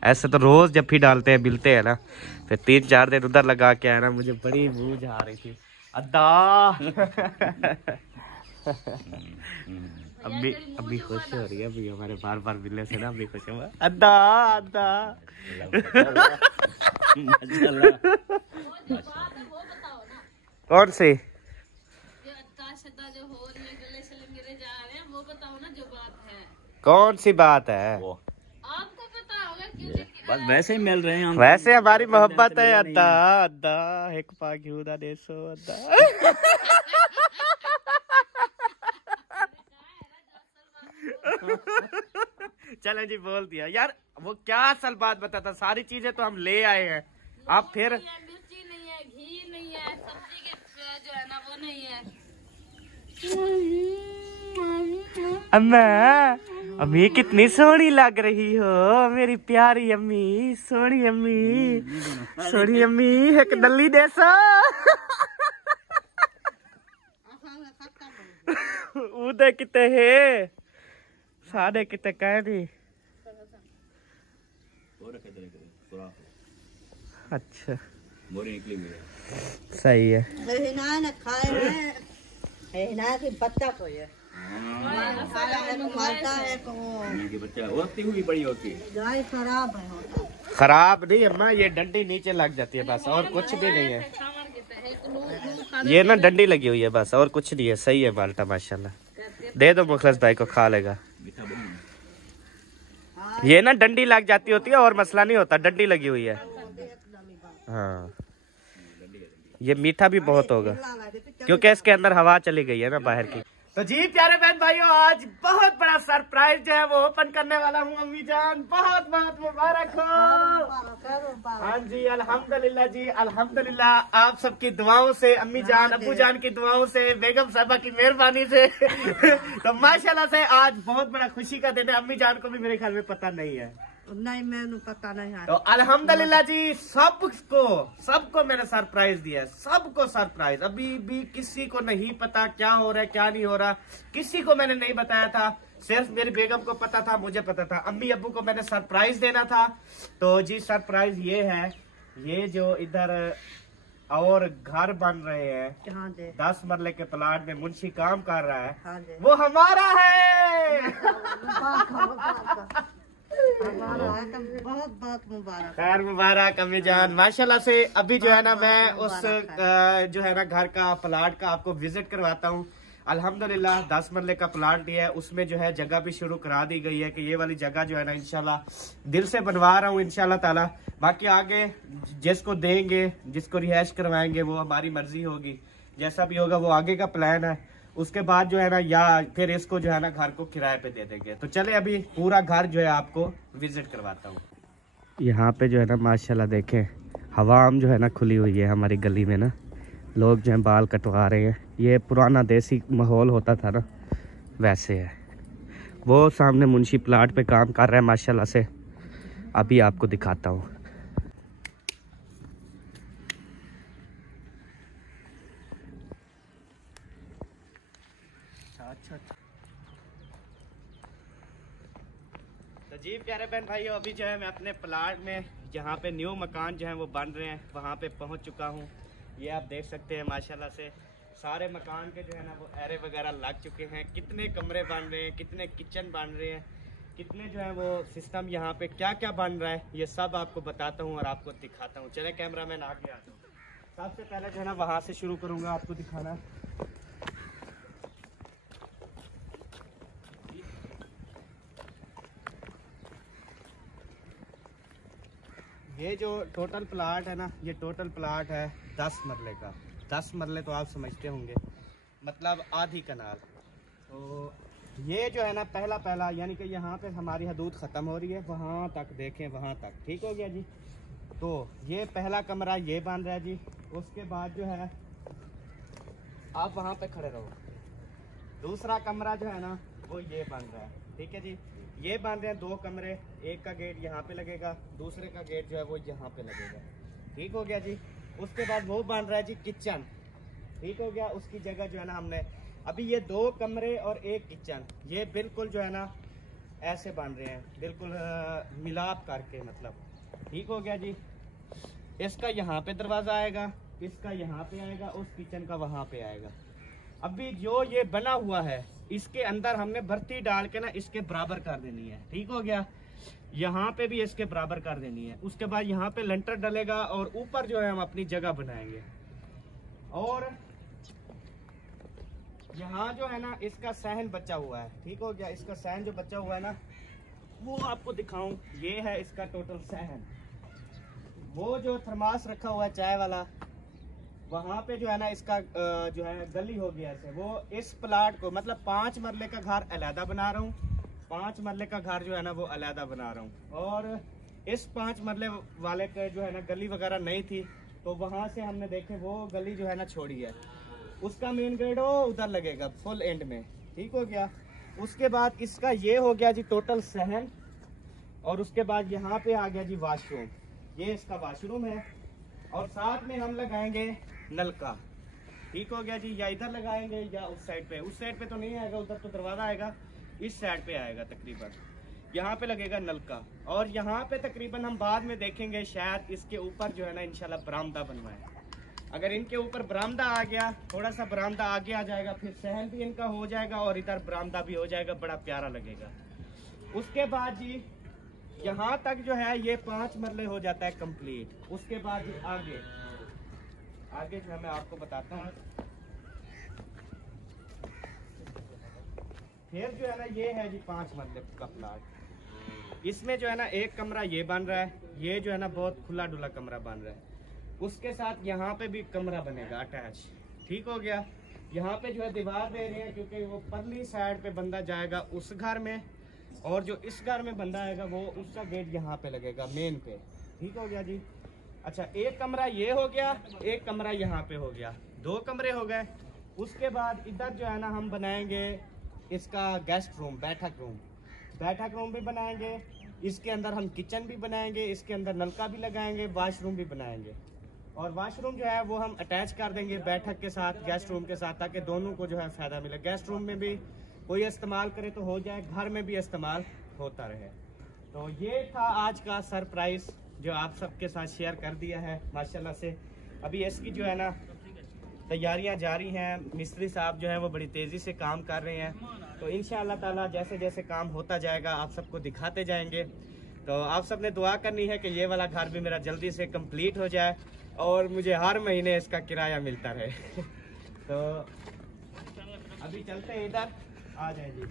ऐसे तो रोज जब भी डालते हैं मिलते हैं ना, फिर 3-4 दिन उधर लगा के आया ना, मुझे बड़ी बूझ आ रही थी। अद्दा अम्मी खुश हो रही है अभी हमारे बार बार मिलने से ना, अम्मी खुश है। अद्दा अद्दा कौन सी? कौन सी बात है? आपको पता होगा बस वैसे ही मिल रहे हैं हम। वैसे हमारी मोहब्बत है अद्दा अद्दा एक पाग्यूदा देसो अद्दा। चलें जी बोल दिया यार। वो क्या असल बात बताता, सारी चीजें तो हम ले आए हैं, आप फिर मिर्ची नहीं है, घी नहीं है, सब्जी के जो है ना वो नहीं है। अम्मा अम्मी कितनी सोहनी लग रही हो मेरी प्यारी अम्मी, सोहनी अम्मी, सोहनी अम्मी एक नली देसो। उदे किते है साढ़े किते कह दी। अच्छा सही है। बच्चा को ये खराब है। खराब नहीं अम्मा, ये डंडी नीचे लग जाती है बस, और कुछ भी नहीं है। ये ना डंडी लगी हुई है बस, और कुछ नहीं है। सही है बाल्टा माशाल्लाह। दे दो मुखलिस भाई को, खा लेगा। ये ना डंडी लग जाती होती है और मसला नहीं होता, डंडी लगी हुई है। हाँ ये मीठा भी बहुत होगा क्योंकि इसके अंदर हवा चली गई है ना बाहर की। तो जी प्यारे बहन भाइयों, आज बहुत बड़ा सरप्राइज जो है वो ओपन करने वाला हूँ। अम्मी जान बहुत बहुत मुबारक हो। हाँ जी अल्हम्दुलिल्लाह जी अल्हम्दुलिल्लाह, आप सबकी दुआओं से, अम्मी जान अब्बू जान की दुआओं से, बेगम साहबा की मेहरबानी से तो माशाल्लाह से आज बहुत बड़ा खुशी का दिन है। अम्मी जान को भी मेरे ख्याल में पता नहीं है। नहीं मैंने पता नहीं है। तो अल्हम्दुलिल्लाह जी सबको मैंने सरप्राइज दिया है, सबको सरप्राइज। अभी भी किसी को नहीं पता क्या हो रहा है क्या नहीं हो रहा, किसी को मैंने नहीं बताया था। सिर्फ मेरी बेगम को पता था, मुझे पता था। अम्मी अब्बू को मैंने सरप्राइज देना था। तो जी सरप्राइज ये है, ये जो इधर और घर बन रहे हैं 10 मरले के प्लाट में मुंशी काम कर रहा है, वो हमारा है। बहुत बहुत मुबारक, खैर मुबारक अम्मी जान माशाल्लाह से। अभी जो है ना मैं उस जो है ना घर का प्लाट का आपको विजिट करवाता हूँ। अल्हम्दुलिल्लाह 10 मरले का प्लाट लिया है, उसमें जो है जगह भी शुरू करा दी गई है कि ये वाली जगह जो है ना इंशाल्लाह दिल से बनवा रहा हूँ इंशाल्लाह ताला। बाकी आगे जिसको देंगे, जिसको रिहाइश करवाएंगे वो हमारी मर्जी होगी, जैसा भी होगा वो आगे का प्लान है। उसके बाद जो है ना या फिर इसको जो है ना घर को किराए पे दे देंगे। तो चले अभी पूरा घर जो है आपको विजिट करवाता हूँ। यहाँ पे जो है ना माशाल्लाह देखें, हवाम जो है ना खुली हुई है हमारी गली में ना, लोग जो है बाल कटवा रहे हैं। ये पुराना देसी माहौल होता था ना, वैसे है। वो सामने मुंशी प्लाट पे काम कर रहा है माशाल्लाह से, अभी आपको दिखाता हूँ। तो जी प्यारे बहन भाइयों, अभी जो है मैं अपने प्लाट में जहाँ पे न्यू मकान जो है वो बन रहे हैं वहाँ पे पहुँच चुका हूँ। ये आप देख सकते हैं माशाल्लाह से सारे मकान के जो है ना वो एरे वगैरह लग चुके हैं। कितने कमरे बन रहे हैं, कितने किचन बन रहे हैं, कितने जो है वो सिस्टम, यहाँ पे क्या क्या बन रहा है, ये सब आपको बताता हूँ और आपको दिखाता हूँ। चले कैमरामैन आगे आता हूँ। सबसे पहले जो है ना वहाँ से शुरू करूँगा आपको दिखाना। ये जो टोटल प्लाट है ना, ये टोटल प्लाट है 10 मरले का। 10 मरले तो आप समझते होंगे, मतलब आधी कनाल। तो ये जो है ना पहला यानी कि यहाँ पे हमारी हदूद ख़त्म हो रही है, वहाँ तक देखें, वहाँ तक। ठीक हो गया जी। तो ये पहला कमरा ये बन रहा है जी। उसके बाद जो है आप वहाँ पे खड़े रहो, दूसरा कमरा जो है ना वो ये बन रहा है। ठीक है जी। ये बन रहे हैं 2 कमरे, एक का गेट यहाँ पे लगेगा, दूसरे का गेट जो है वो यहाँ पे लगेगा। ठीक हो गया जी। उसके बाद वो बन रहा है जी किचन। ठीक हो गया। उसकी जगह जो है ना हमने अभी ये 2 कमरे और 1 किचन, ये बिल्कुल जो है ना ऐसे बन रहे हैं, बिल्कुल मिलाप करके, मतलब। ठीक हो गया जी। इसका यहाँ पे दरवाज़ा आएगा, इसका यहाँ पे आएगा, उस किचन का वहाँ पे आएगा। अभी जो ये बना हुआ है इसके अंदर हमने भर्ती डाल के ना इसके बराबर कर देनी है। ठीक हो गया। यहाँ पे भी इसके बराबर कर देनी है। उसके बाद यहाँ पे लेंटर डलेगा और ऊपर जो है हम अपनी जगह बनाएंगे। और यहाँ जो है ना इसका सहन बचा हुआ है। ठीक हो गया। इसका सहन जो बचा हुआ है ना वो आपको दिखाऊं। ये है इसका टोटल सहन। वो जो थर्मास रखा हुआ है चाय वाला, वहाँ पे जो है ना इसका जो है गली हो गया ऐसे। वो इस प्लाट को, मतलब 5 मरले का घर अलहदा बना रहा हूँ, 5 मरले का घर जो है ना वो अलहदा बना रहा हूँ। और इस 5 मरले वाले का जो है ना गली वगैरह नहीं थी, तो वहाँ से हमने देखे वो गली जो है ना छोड़ी है। उसका मेन गेट वो उधर लगेगा फुल एंड में। ठीक हो गया। उसके बाद इसका ये हो गया जी टोटल सहन। और उसके बाद यहाँ पे आ गया जी वाशरूम। ये इसका वाशरूम है। और साथ में हम लगाएंगे नलका। ठीक हो गया जी। या इधर लगाएंगे या उस साइड पे। उस साइड पे तो नहीं आएगा, उधर तो दरवाजा आएगा, इस साइड पे आएगा तकरीबन। यहाँ पे लगेगा नलका। और यहाँ पे तकरीबन हम बाद में देखेंगे शायद इसके ऊपर जो है ना इंशाल्लाह बरामदा बनवाए। अगर इनके ऊपर बरामदा आ गया, थोड़ा सा बरामदा आगे आ जाएगा, फिर सहन भी इनका हो जाएगा और इधर बरामदा भी हो जाएगा, बड़ा प्यारा लगेगा। उसके बाद जी यहाँ तक जो है ये 5 मरले हो जाता है कंप्लीट। उसके बाद आगे जो है मैं आपको बताता हूँ। फिर जो है ना ये है जी 5 मरले का प्लाट। इसमें जो है ना एक कमरा ये बन रहा है, ये जो है ना बहुत खुला डुला कमरा बन रहा है। उसके साथ यहाँ पे भी कमरा बनेगा अटैच। ठीक हो गया। यहाँ पे जो है दीवार दे रहे हैं क्योंकि वो परली साइड पे बंदा जाएगा उस घर में, और जो इस घर में बंदा आएगा वो उसका गेट यहाँ पे लगेगा मेन पे। ठीक हो गया जी। अच्छा, एक कमरा ये हो गया, एक कमरा यहाँ पे हो गया, 2 कमरे हो गए। उसके बाद इधर जो है ना हम बनाएंगे इसका गेस्ट रूम, बैठक रूम भी बनाएंगे। इसके अंदर हम किचन भी बनाएंगे, इसके अंदर नलका भी लगाएंगे, वाशरूम भी बनाएंगे। और वाशरूम जो है वो हम अटैच कर देंगे बैठक के साथ, गेस्ट रूम के साथ, ताकि दोनों को जो है फायदा मिले। गेस्ट रूम में भी कोई इस्तेमाल करे तो हो जाए, घर में भी इस्तेमाल होता रहे। तो ये था आज का सरप्राइज जो आप सबके साथ शेयर कर दिया है माशाल्लाह से। अभी इसकी जो है ना तैयारियां जारी हैं। मिस्त्री साहब जो है वो बड़ी तेज़ी से काम कर रहे हैं। तो इंशाअल्लाह ताला जैसे जैसे काम होता जाएगा आप सबको दिखाते जाएंगे। तो आप सब ने दुआ करनी है कि ये वाला घर भी मेरा जल्दी से कंप्लीट हो जाए और मुझे हर महीने इसका किराया मिलता रहे। तो अभी चलते हैं इधर, आ जाए जी।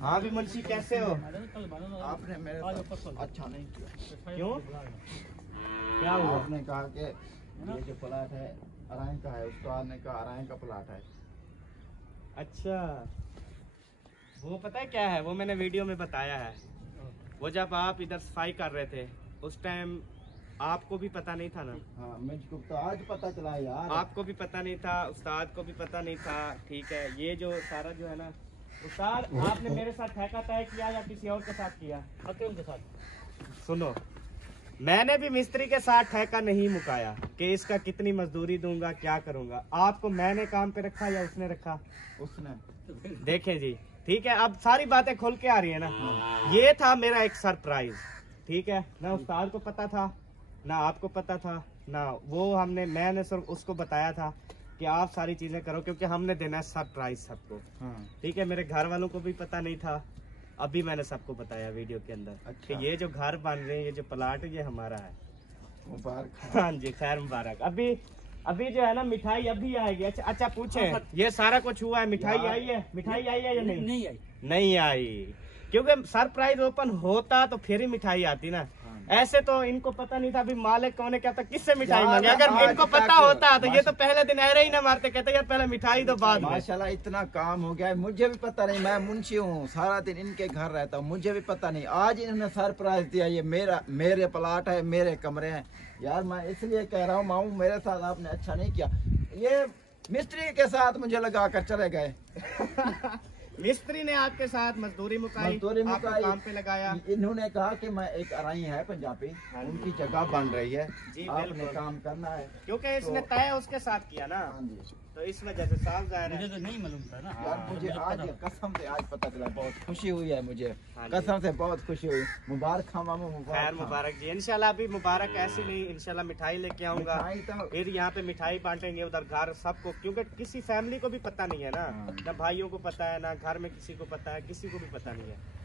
हाँ भी मुंशी कैसे हो? आपने मेरे साथ अच्छा नहीं किया। क्यों? क्या हुआ? आपने कहा कि ये जो प्लाट है अराइन का है, उसको आपने कहा अराइन का प्लाट है। अच्छा, वो पता है क्या है, वो मैंने वीडियो में बताया है। वो जब आप इधर सफाई कर रहे थे उस टाइम आपको भी पता नहीं था ना? हाँ, मुझको तो आज पता चला यार। आपको भी पता नहीं था, उस्ताद को भी पता नहीं था। ठीक है, ये जो सारा जो है ना, उस्ताद आपने मेरे साथ ठेका तय किया या किसी और के साथ किया? अकेले के साथ। सुनो, मैंने भी मिस्त्री के साथ ठेका नहीं मुकाया कि इसका कितनी मजदूरी दूंगा, क्या करूंगा। आपको मैंने काम पे रखा या उसने रखा? उसने। देखें जी, ठीक है, अब सारी बातें खुल के आ रही है ना। ये था मेरा एक सरप्राइज, ठीक है ना। उस्ताद को पता था ना, आपको पता था ना, वो मैंने सिर्फ उसको बताया था कि आप सारी चीजें करो, क्योंकि हमने देना है सरप्राइज सबको। ठीक है, मेरे घर वालों को भी पता नहीं था, अभी मैंने सबको बताया वीडियो के अंदर। अच्छा। कि ये जो घर बन रहे हैं, ये जो प्लाट है, ये हमारा है। मुबारक। हाँ जी, खैर मुबारक। अभी जो है ना मिठाई अभी आएगी। अच्छा पूछे, ये सारा कुछ हुआ है, मिठाई आई है? मिठाई आई है या नहीं? नहीं आई। नहीं आई, क्योंकि सरप्राइज ओपन होता तो फिर ही मिठाई आती ना। ऐसे तो इनको पता नहीं था अभी मालिक कौन है, क्या था किससे मिठाई मांगे। अगर इनको पता होता तो ये तो पहले दिन ऐरे ही ना मारते, कहते यार पहले मिठाई दो बाद में। माशाल्लाह इतना काम हो गया है, मुझे भी पता नहीं, मैं मुंशी हूँ, सारा दिन इनके घर रहता हूँ, मुझे भी पता नहीं। आज इन्होंने सरप्राइज दिया, ये मेरे प्लाट है, मेरे कमरे हैं। यार मैं इसलिए कह रहा हूँ मामू, मेरे साथ आपने अच्छा नहीं किया। ये मिस्त्री के साथ मुझे लगा कर चले गए। मिस्त्री ने आपके साथ मजदूरी मुकाई, आपको काम पे लगाया। इन्होंने कहा कि मैं एक अराई है पंजाबी, उनकी जगह बन रही है, जी, आपने काम करना है। क्योंकि इसने तय उसके साथ किया ना, हाँ जी। तो इस वजह से साफ जाहिर मुझे है। तो नहीं मालूम था ना। यार मुझे आज कसम से आज पता चला, बहुत खुशी हुई है मुझे, हाँ जी। कसम से बहुत खुशी हुई। मुबारक खा मामू, खैर मुबारक। मुबारक जी, इंशाल्लाह अभी मुबारक ऐसी नहीं, इंशाल्लाह मिठाई लेके आऊंगा, मिठाई तो- फिर यहाँ पे मिठाई बांटेंगे उधर घर सबको, क्योंकि किसी फैमिली को भी पता नहीं है ना, हाँ। ना भाइयों को पता है, ना घर में किसी को पता है, किसी को भी पता नहीं है।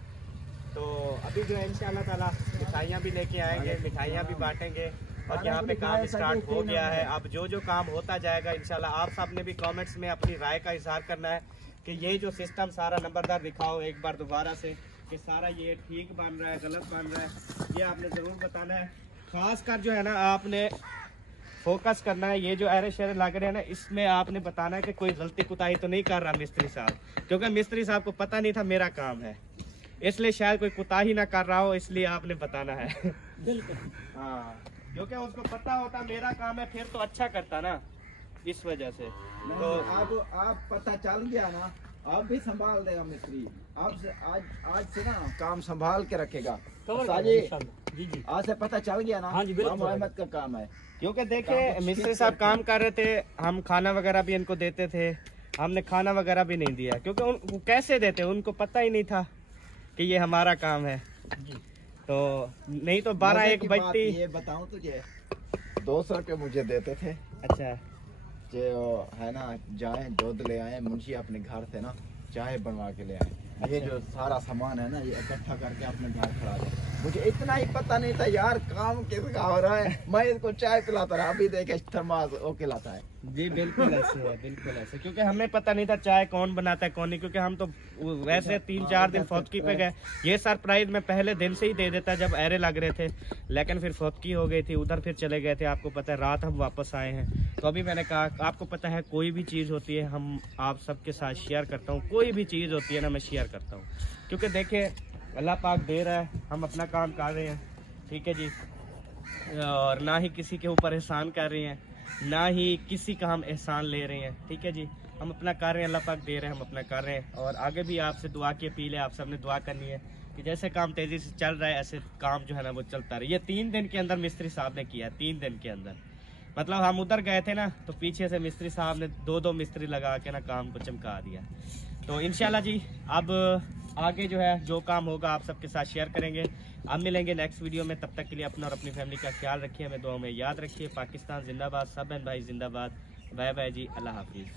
तो अभी जो है इंशाल्लाह ताला मिठाइयाँ भी लेके आएंगे, मिठाइयाँ भी बांटेंगे, और यहाँ पे काम स्टार्ट हो गया है। अब जो काम होता जाएगा इंशाल्लाह, आप सब ने भी कमेंट्स में अपनी राय का इजहार करना है कि ये जो सिस्टम सारा नंबरदार दिखाओ एक बार दोबारा से कि सारा ये ठीक बन रहा है, गलत बन रहा है, ये आपने ज़रूर बताना है। खास कर जो है ना आपने फोकस करना है, ये जो एरे शेरे लग रहे हैं ना, इसमें आपने बताना है कि कोई गलती कुताही तो नहीं कर रहा मिस्त्री साहब, क्योंकि मिस्त्री साहब को पता नहीं था मेरा काम है, इसलिए शायद कोई कुताही ना कर रहा हो, इसलिए आपने बताना है। हाँ, क्योंकि उसको पता होता मेरा काम है फिर तो अच्छा करता ना, इस वजह से। तो अब पता चल गया ना, अब भी संभाल देगा मिस्त्री। अब से आज से ना काम संभाल के रखेगा। साजी, जी जी, आज से पता चल गया ना। हाँ जी, बिल्कुल। मामू अहमद का काम है। क्योंकि देखिए मिस्त्री साहब काम कर रहे थे, हम खाना वगैरह भी इनको देते थे, हमने खाना वगैरह भी नहीं दिया, क्योंकि उनको कैसे देते, उनको पता ही नहीं था कि ये हमारा काम है। तो नहीं तो 12-1 बजती। ये बताऊं तुझे, 200 रुपये मुझे देते थे। अच्छा, जो है ना, जाए दूध ले आए, मुंशी अपने घर से ना चाय बनवा के ले आए। ये जो सारा सामान है ना, ये इकट्ठा करके अपने घर खड़ा दे। मुझे इतना ही पता नहीं था यार काम किसका हो रहा है, मैं इसको चाय पिलाता रहा, अभी देखे थर्मास वो खिलाता है। जी बिल्कुल ऐसे है, बिल्कुल ऐसे, क्योंकि हमें पता नहीं था चाय कौन बनाता है कौन नहीं, क्योंकि हम तो वैसे 3-4 दिन फौतकी पे गए। ये सरप्राइज मैं पहले दिन से ही दे देता जब एरे लग रहे थे, लेकिन फिर फौतकी हो गई थी, उधर फिर चले गए थे, आपको पता है रात हम वापस आए हैं। तो अभी मैंने कहा आपको पता है कोई भी चीज़ होती है हम आप सबके साथ शेयर करता हूँ, कोई भी चीज़ होती है ना मैं शेयर करता हूँ, क्योंकि देखिए अल्लाह पाक दे रहा है, हम अपना काम कर रहे हैं, ठीक है जी, और ना ही किसी के ऊपर एहसान कर रहे हैं, ना ही किसी का हम एहसान ले रहे हैं, ठीक है जी, हम अपना कर रहे हैं, अल्लाह पाक दे रहे हैं, हम अपना कर रहे हैं। और आगे भी आपसे दुआ की अपील है, आप सबने दुआ करनी है कि जैसे काम तेज़ी से चल रहा है ऐसे काम जो है ना वो चलता रहे। ये 3 दिन के अंदर मिस्त्री साहब ने किया, 3 दिन के अंदर, मतलब हम उधर गए थे ना तो पीछे से मिस्त्री साहब ने 2-2 मिस्त्री लगा के ना काम को चमका दिया। तो इंशाल्लाह जी अब आगे जो है जो काम होगा आप सबके साथ शेयर करेंगे। अब मिलेंगे नेक्स्ट वीडियो में, तब तक के लिए अपना और अपनी फैमिली का ख्याल रखिए, हमें दुआ में याद रखिए। पाकिस्तान जिंदाबाद, सब बहन भाई जिंदाबाद। बाय बाय जी, अल्लाह हाफिज़।